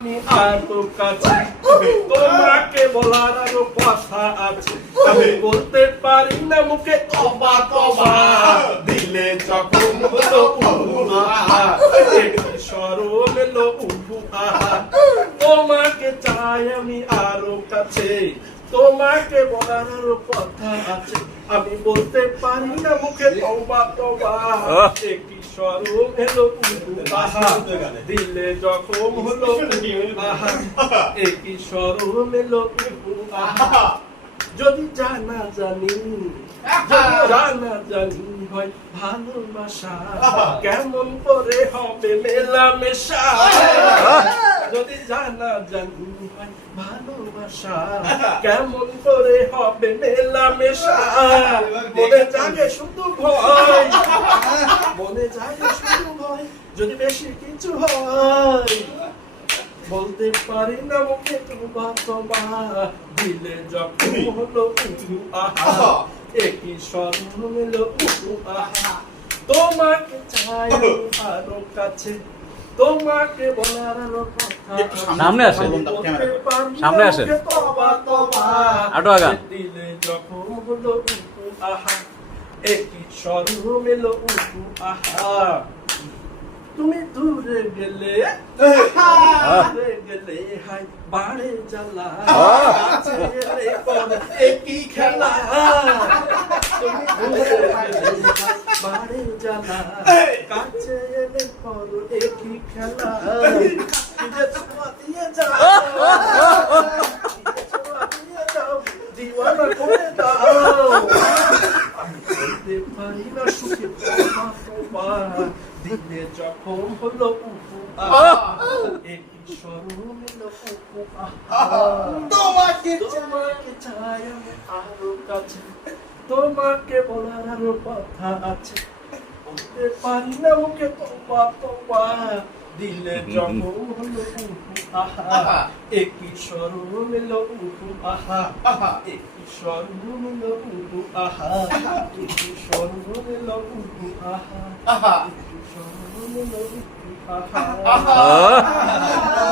আরো কাছে তোমাকে বলার আরো কথা আছে, আমি বলতে পারি না মুখে তবা তবা, দিলে যখন হলো আহা, একটি স্বরম এলো আহা, তোমাকে চাই আমি আরো কাছে, তোমাকে বলার আরো কথা আছে, আমি বলতে পারি না মুখে তবা তবা, একটি স্বরম এলো আহা, দিলে যখন হলো আহা, একই স্বরম এলো আহা। যদি জানা জানি হয় ভালোবাসা, কেমন করে হবে মেলামেশা, যদি জানা জানি হয় ভালোবাসা, কেমন করে হবে মেলামেশা, মনে জাগে শুধু ভয়, মনে জাগে শুধু ভয়, যদি বেশি কিছু হয় বলতে পারি না মুখে তবা তবা, দিলে যখন হলো আহা, একই স্বর্ণ এলো আহা, তোমাকে চাই আরো কাছে, তোমাকে বলার আরো কথা, সামনে আসে, সামনে আসে, তবা তবা, আটো আগা, দিলে যখন হলো আহা, একই স্বর্ণ এলো আহা, তুমি দূরে গেলে হাই বাড়ে জ্বালা, কাছে এলে পর একই খেলা, তুমি দূরে গেলে বাড়ে জ্বালা, কাছে এলে পর একই খেলা, ছোঁয়া দিয়ে যাও, দিওয়ানা করে দাও, আমি বলতে পারি না সুখে তবা তবা, দিলে যখন হলো একই স্বরম এলো আহা, তোমাকে চাই আমি আরো কাছে, তোমাকে বলার আরো কথা আছে, বলতে পারি না মুখে তবা তবা, দিলে যখন হলো আহা, একই স্বরম এলো আহা, একই স্বরম এলো আহা, একই স্বরম এলো আহা, একই স্বরম এলো আহা।